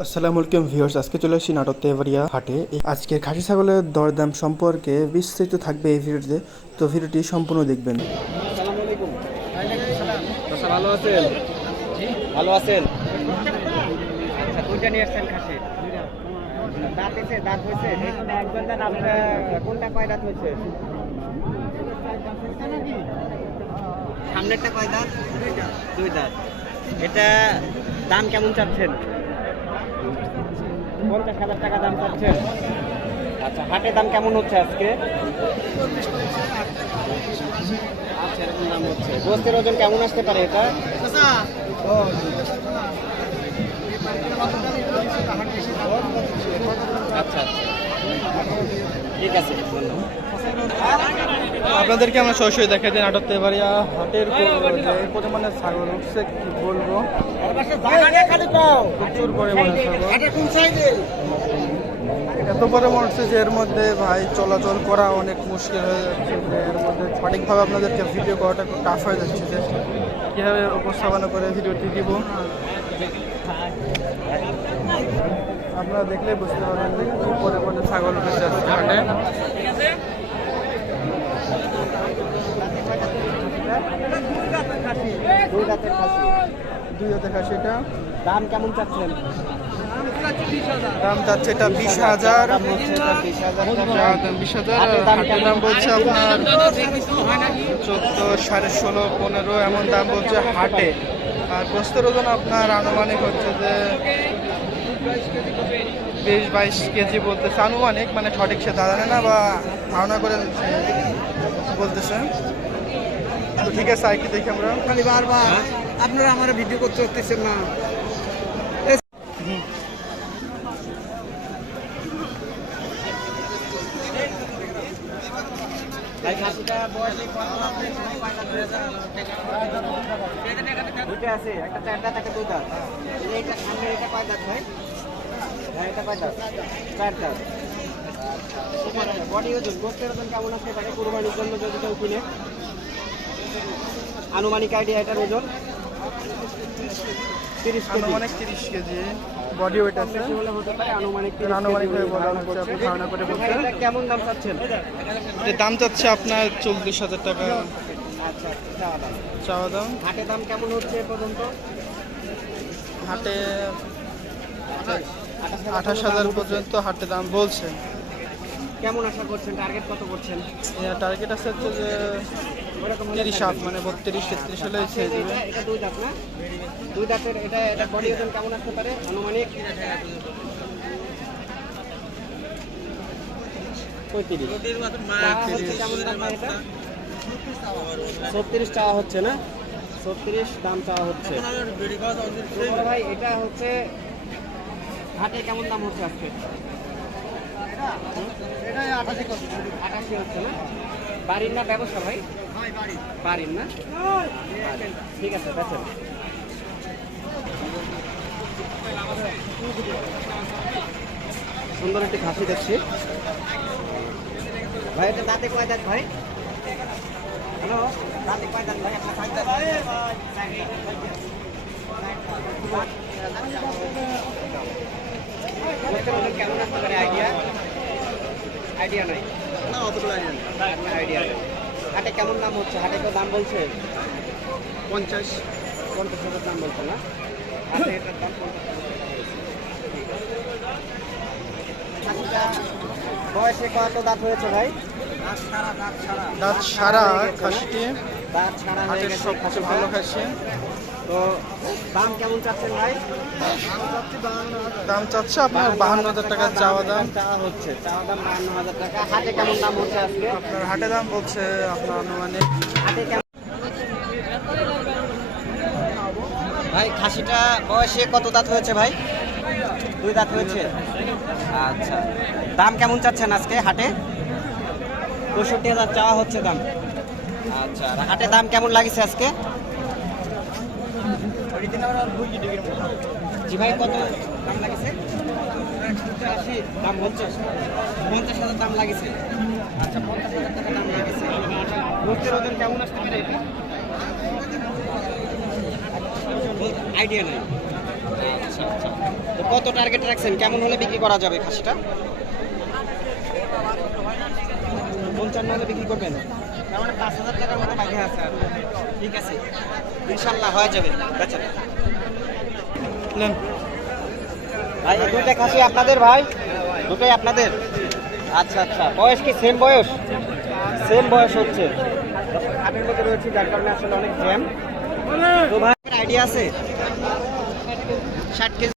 আসসালামু আলাইকুম ভিউয়ার্স আজকে চলে আসছি নাটক তেভারিয়া হাটে। আজকের খাসি ছাগলের দরদাম সম্পর্কে বিস্তারিত থাকবে এই ভিডিওতে তো ভিডিওটি সম্পূর্ণ দেখবেন। আলাইকুম চাচা ভালো আছেন? ভালো আছেন? আচ্ছা দুইটা নিয়ে আসছেন খাসি? দাঁত এসে দাঁত হয়েছে? একজন দাঁত আপনার কোনটা কয় দাঁত হয়েছে? সামনেরটা কয় দাঁত দুই দাঁত এটা দাম কেমন চাচ্ছেন? পঞ্চাশ হাজার টাকা দাম চাচ্ছেন। আচ্ছা হাটের দাম কেমন হচ্ছে আজকে? আচ্ছা দাম হচ্ছে। গোস্তের ওজন কেমন আসতে পারে এটা? আচ্ছা আচ্ছা। ঠিক আছে, ধন্যবাদ। আপনাদেরকে আমরা সরাসরি দেখা দিই নাটক তেভারিয়া হাটের পরিমাণে ছাগল উঠছে কি বলব? প্রচুর পরিমাণে এত পরিমাণ উঠছে যে এর মধ্যে ভাই চলাচল করা অনেক মুশকিল হয়ে যাচ্ছে। এর মধ্যে সঠিকভাবে আপনাদেরকে ভিডিও করাটা খুব টাফ হয়ে যাচ্ছে যে কীভাবে উপস্থাপনা করে ভিডিওটি দিব। আপনারা দেখলেই বুঝতে পারবেন যে পরিমাণে ছাগল উঠেছে আজকে হাটে দুই দাঁতের খাসি খাসি দাম কেমন চাচ্ছেন? দাম যাচ্ছে এটা বিশ হাজার। দাম হচ্ছে এটা বিশ হাজার দাম বিশ হাজার। হাটের দাম বলছে আপনার চোদ্দ সাড়ে ষোলো পনেরো এমন দাম বলছে হাটে। আর গোস্তের ওজন আপনার আনুমানিক হচ্ছে যে বিশ বাইশ কেজি বলতেছে। আনুমানিক মানে সঠিক সে জানে না বা ধারণা করে বলতেছে। তো ঠিক আছে আর কি দেখি আমরা। খালি বারবার। আপনারা আমার ভিডিও করতে হতেছেন না। দুইটা আছে, একটা চার দাঁত একটা দুই দাঁত। এই এইটা সামনে, এটা দাঁত ভাই? হ্যাঁ এটা কয় দাঁত? চার বডি ওজন কেমন আসতে পারে আনুমানিক আইডিয়া এটার ওজন? তিরিশ আনুমানিক তিরিশ কেজি। বডি ওয়েট আছে। আনুমানিক আনুমানিক ধারণা করে কেমন দাম চাচ্ছেন? এটার দাম চাচ্ছে আপনার চল্লিশ হাজার টাকা। আচ্ছা চাওয়া দাম চাওয়া দাম? হাটে দাম কেমন হচ্ছে এ পর্যন্ত? হাটে আঠাশ আঠাশ হাজার পর্যন্ত হাটে দাম বলছে। কেমন আশা করছেন? টার্গেট কত করছেন? টার্গেট আছে হচ্ছে যে তিরিশ আপ মানে বত্রিশ তেত্রিশ হলে ছেড়ে দেবে এটা দুই দাঁত না? দুই দাঁতের এটা এটা বডি ওজন কেমন আসতে পারে? আনুমানিক? পঁয়ত্রিশ। হচ্ছে কেমন দাম ভাই এটা? ছত্রিশ চাওয়া হচ্ছে না? ছত্রিশ দাম চাওয়া হচ্ছে। ভাই এটা হচ্ছে হাটে কেমন দাম হচ্ছে আজকে? আটাশি হচ্ছে না? বাড়ির না ব্যবসা ভাই? বাড়ির। না? ঠিক আছে দেখেন সুন্দর একটি খাসি দেখছি। ভাই এটা দাঁতে কয় দাঁত ভাই? হ্যালো? দাঁতে কয় দাঁত ভাই? কেমন আসতে পারে আইডিয়া আইডিয়া নাই। না অতগুলো আইডিয়া নেই। হাটে কেমন দাম হচ্ছে? হাটে তো দাম বলছে। পঞ্চাশ। পঞ্চাশ হাজার দাম বলছে না? হাটে এটার দাম পঞ্চাশ বয়সে কত দাঁত হয়েছে ভাই? দাঁত সারা খাসিটি দাঁত ছাড়া হয়ে গেছে। ভালো খাসি। তো দাম কেমন চাচ্ছেন ভাই? দাম চাচ্ছে আপনার বাহান্ন হাজার টাকা চাওয়া দাম। চাওয়া হচ্ছে চাওয়া দাম বাহান্ন হাজার টাকা। হাটে কেমন দাম হচ্ছে আজকে? আপনার হাটে দাম বলছে আপনার আনুমানিক। হাটে কেমন ভাই খাসিটা বয়সে কত দাঁত হয়েছে ভাই? দুই দাঁত হয়েছে? আচ্ছা। দাম কেমন চাচ্ছেন আজকে হাটে? পঁয়ষট্টি হাজার চাওয়া হচ্ছে দাম। আচ্ছা হাটে দাম কেমন লাগিছে আজকে? জি ভাই, কত দাম লাগিছে? আশি, দাম বলছে পঞ্চাশ হাজার দাম লাগিছে। আচ্ছা পঞ্চাশ হাজার টাকা দাম লাগিছে। গোস্তের ওজন কেমন আসতে পারে আইডিয়া নাই। আচ্ছা আচ্ছা কত টার্গেট রাখছেন? কেমন হলে বিক্রি করা যাবে খাসিটা? পঞ্চান্ন হলে বিক্রি করবেন? তার মানে পাঁচ হাজার টাকার মতো বাইরে আছে আর। ঠিক আছে। ইনশাল্লাহ হয়ে যাবে। আচ্ছা ভাই দুইটা খাসি আপনাদের ভাই? দুটোই আপনাদের? আচ্ছা আচ্ছা। বয়স কি সেম বয়স? সেম বয়স হচ্ছে। হাটের মধ্যে রয়েছে, যার কারণে আসলে অনেক জ্যাম তো ভাই আইডিয়া আছে? ষাট কেজি